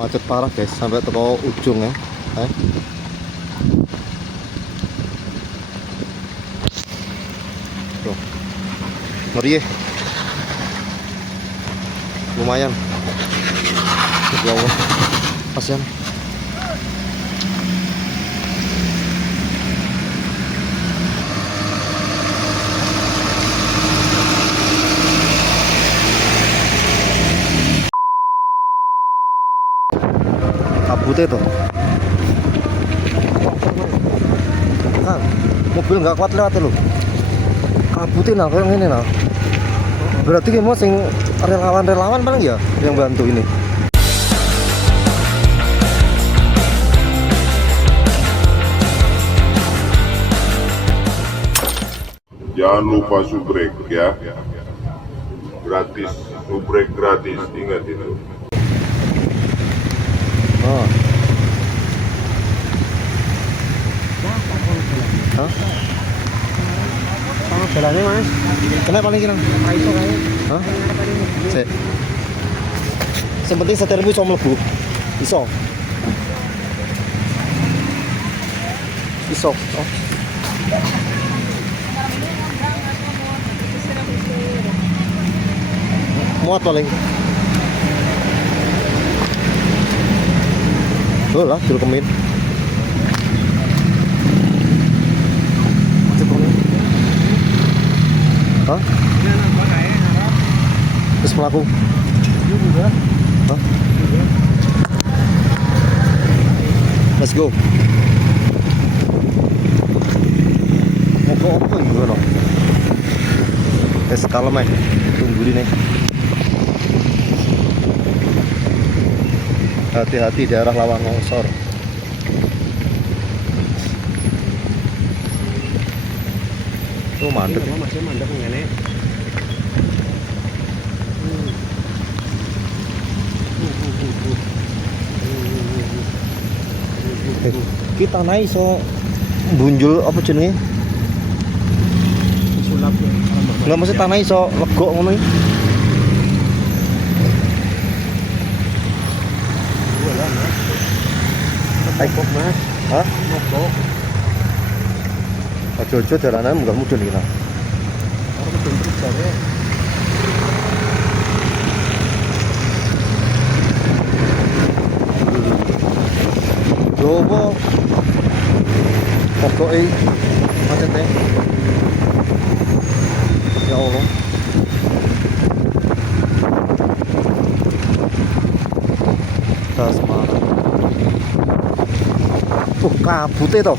Macet parah guys, sampai ke ujung ya. Tuh. Ngeri ya. Lumayan. Ya Allah. Kasihan. Kabutnya tuh. Nah, mobil nggak kuat lewat lu. Kabutin nah kayak gini nah. Berarti kamu sing relawan paling ya yang bantu ini. Jangan lupa subrek ya. Gratis, subrek gratis, ingat itu. Oh. Hah? Sama jalannya mas. Kenapa paling kira? Itu kayak. Hah? Sik. Yang penting setirmu iso mlebu. Iso. Iso. Oh. Muat paling. Tuh lah, dulu kemit. Hah? Terus melaku? Hah? Let's go. Mau apa gimana? Kalem aja. Tunggu di nih. Hati-hati daerah rawan longsor. Tuh mandek. Masih mandek ngene. Kita naik so bunjul apa jenenge? Sulap ya. Enggak mesti tanah iso legok ngono iki. Tekok mas. Hah? Tekok. Aja-aja jalanan enggak mudun iki nah. Orang kebentuk jare. Coba pokoke macetnya. Ya Allah. Tas mana? Kabutnya toh.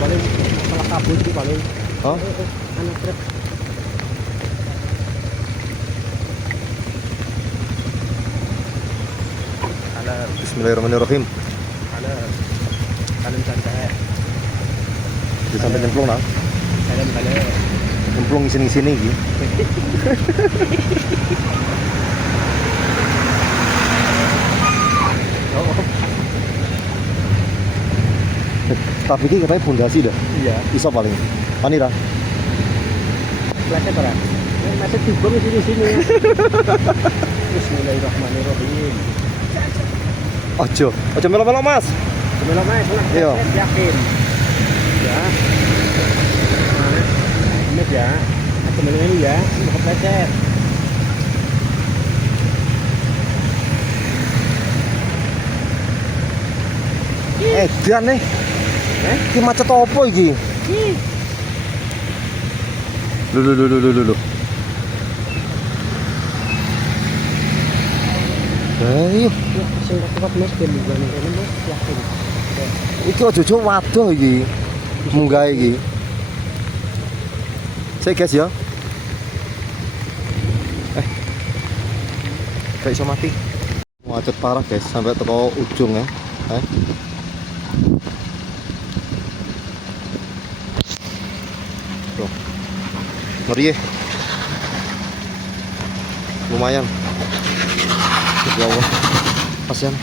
Paling salah kabut itu paling. Hah? Anak truk. Bismillahirrahmanirrahim. Kanan santai. Bisa sampai nyemplung nah. Kanan balik. Nyemplung sini-sini iki. Tapi ini katanya fondasi dah. Iya. Iso paling. Panira. Kelasnya berapa? Masih juga di sini. Bismillahirrahmanirrahim. Ojo melo-melo Mas. Sebenarnya mas, Iya. yakin. Ya. Ini ya. Aku ini ya. Mau kepleset. Edan nih. Iki macet opo iki? Lho. Ayo, Sing kuat mas ben juga ini mas yakin. iki ojo waduh iki. Munggah iki. Sik guys ya. Kayak iso mati. Macet parah guys, sampai ke ujung ya. Tuh. Ngeri ya. Lumayan. Ya Allah. Kasihan.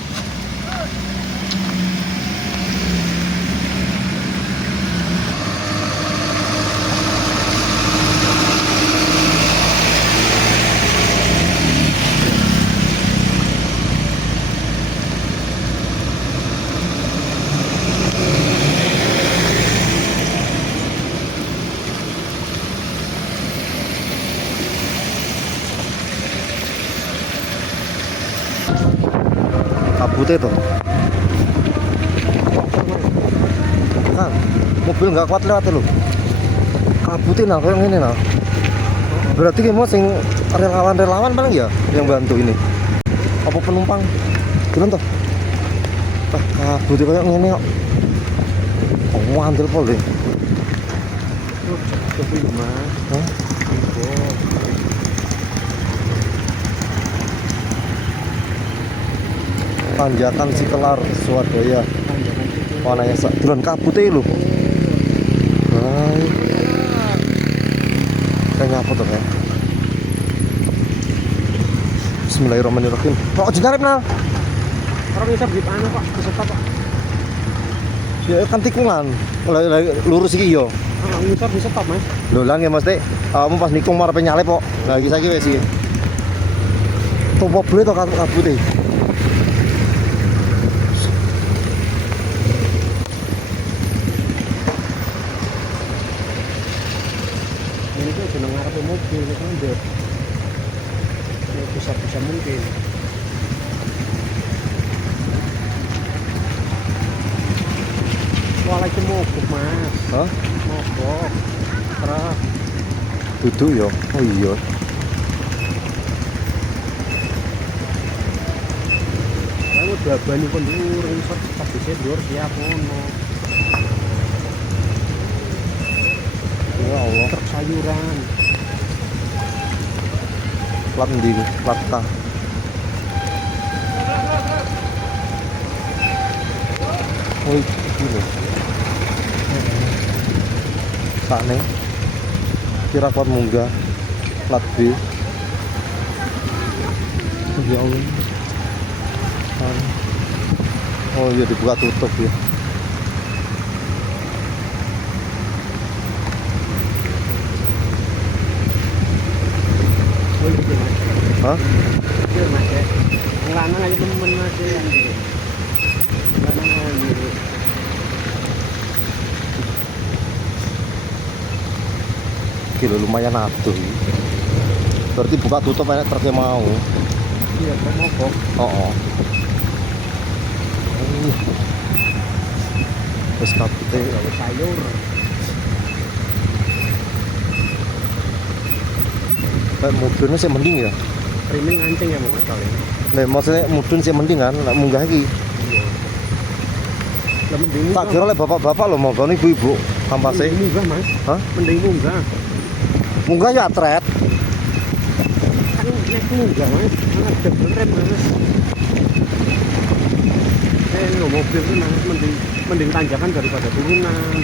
kabutnya tuh. Kan mobil nggak kuat lewat lo. Kabutnya nah kayak gini nah. Berarti kayak mau sing relawan paling ya yang bantu ini. Apa penumpang? Turun tuh. Kabutnya kayak gini kok. Oh, andel pol deh. Tapi mas. Hah? Tanjakan Sikelar Swadaya. Warnanya turun kabutnya lo. Hai. Kayaknya apa tuh kan? Bismillahirrahmanirrahim. Kok jenarep nal? Orang bisa beli anu pak, peserta pak. Ya kan tikungan. Lurus iki yo. Bisa stop mas. Lho lang ya Mas Teh. Kamu pas nikung marep nyalep kok. Lah iki saiki wis iki. Topo ble to kabute. Ini tuh jeneng ngarep mobil itu kan deh. Bisa mungkin. Waalaikum mogok mas. Hah? Mogok. Truk. Duduk yo. Oh iya. Kamu udah banyu kon dhuwur, iso kabeh dhuwur siap ngono. Ya Allah. Truk sayuran. Plat ndi? Plat K. Oh iki lho. Sakne. Kira kuat munggah. Plat B. Ya Allah. Oh iya dibuka tutup ya. Oh iya mas. Hah? Iya mas ya. Lanang aja temen mas ya. Lanang aja. Kilo lumayan atuh. Berarti buka tutup enak truknya mau. Iya, truk mogok. Oh. Terus kabute Gawe sayur. kayak mobilnya sih mending ya. Streaming anjing ya mau kali. Nah, maksudnya mudun sih mending kan, lah munggah iki. Iya. Lah mending Tak kira oleh bapak-bapak lo mau kan ibu-ibu kampase. munggah mas. Hah? Mending munggah. Munggah ya atret. Kan naik munggah mas. Mana double rem mas. Ini mobil tuh mas mending tanjakan daripada turunan.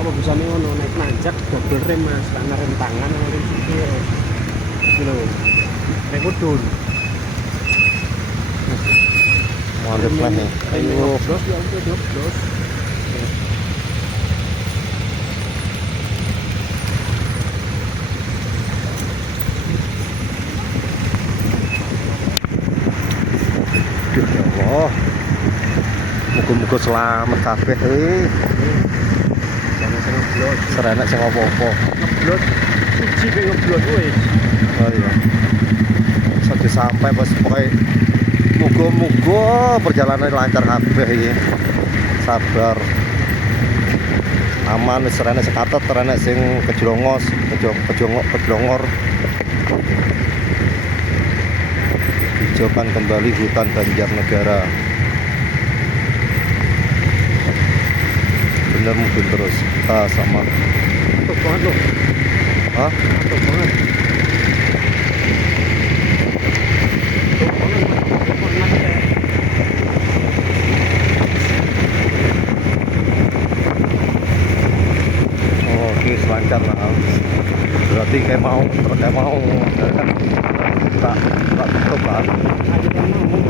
Apa bisa nih ngono naik nanjak double rem mas, karena rem tangan sama rem sikil. Gitu. Naik udun. Mau ada plan nih. Ayo. Dos ya udah dos. Ya Allah. Muga-muga selamat kabeh. Sama-sama ngeblot. Serenak sing apa-apa. Ngeblot. Siji kayak ngeblot weh. Oh iya. Sampai sampai bos pokoknya muga-muga perjalanan lancar kabeh iki. Sabar. Aman wis renek sekatet, renek sing kejlongos, kejlongor. Hijaukan kembali hutan Banjarnegara. Bener mungkin terus kita sama. Mantap banget loh. Hah? Mantap banget. Mantap banget ya. Oh, oke, lancar lah. Berarti kayak mau, terus kayak mau, kan tak tutup kan. Aja kan mau.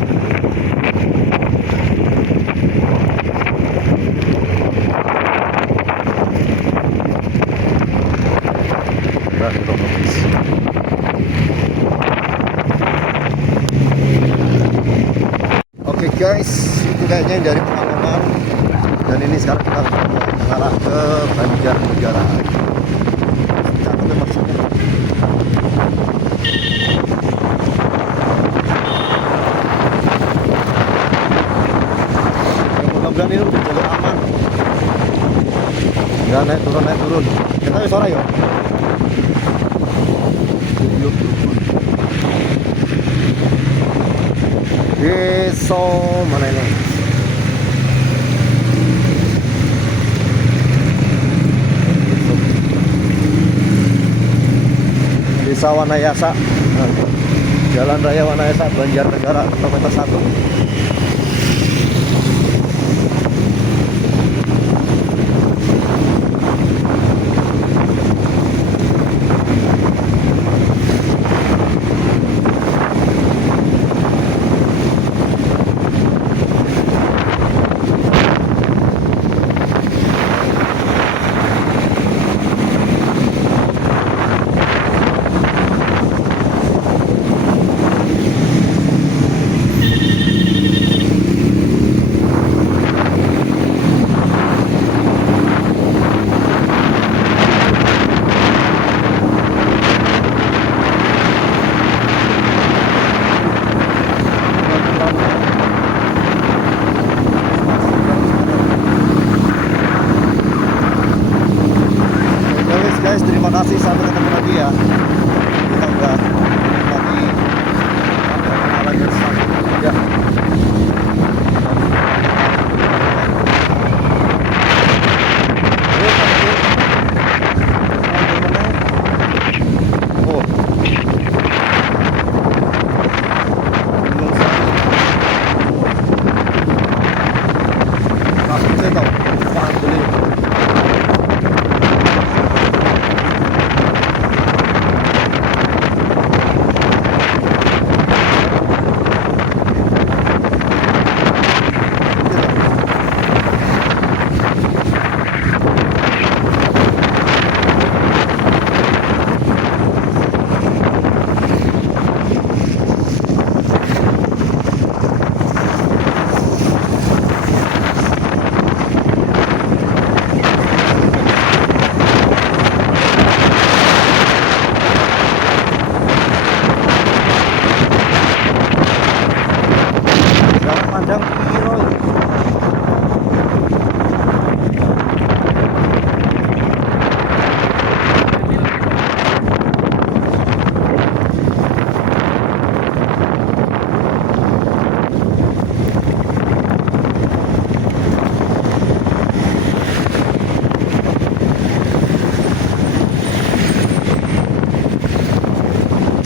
Udah tutup. Oke guys, itu kayaknya yang dari Pekalongan. Dan ini sekarang kita mengarah ke Banjarnegara. Cakep ya maksudnya. naik turun. Kita wis ora yo. Desa mana ini? Desa Wanayasa, Jalan Raya Wanayasa, Banjarnegara, kilometer 1. Guys, terima kasih, sampai ketemu lagi ya. Kita udah lagi lagi ya. Oh. Langsung saya tahu. Sangat beli. Panjang piro ini?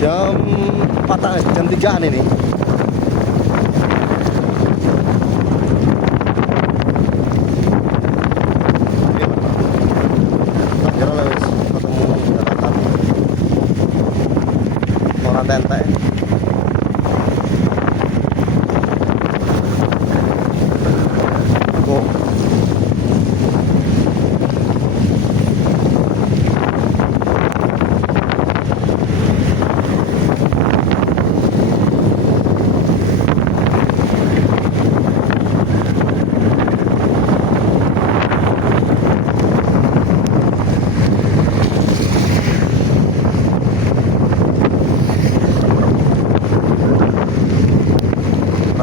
Jam 4, jam 3-an ini. Tente. Oh.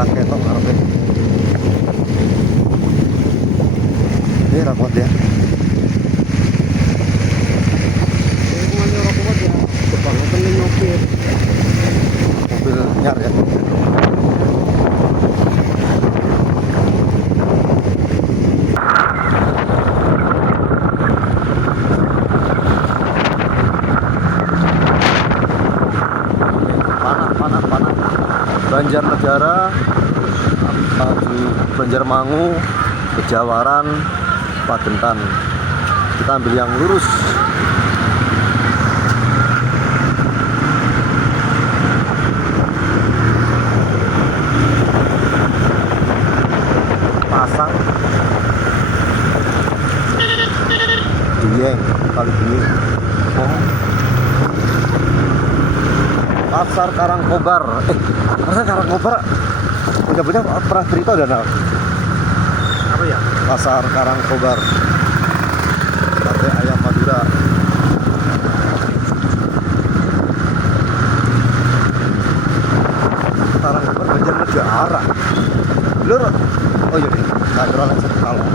Ketok ngarepe. Ini rapat ya. Mobil nyar ya. Panah. Banjarnegara, Banjarmangu, Kejawaran, Pagentan. Kita ambil yang lurus. Pasang Dieng kali ini. Pasar Karangkobar. Pasar Karangkobar. Punya pernah cerita dan Apa ya? Pasar Karangkobar. Sate ayam Madura. Karangkobar Banjarnegara. Lur. Oh iya nih, Madura langsung kalau.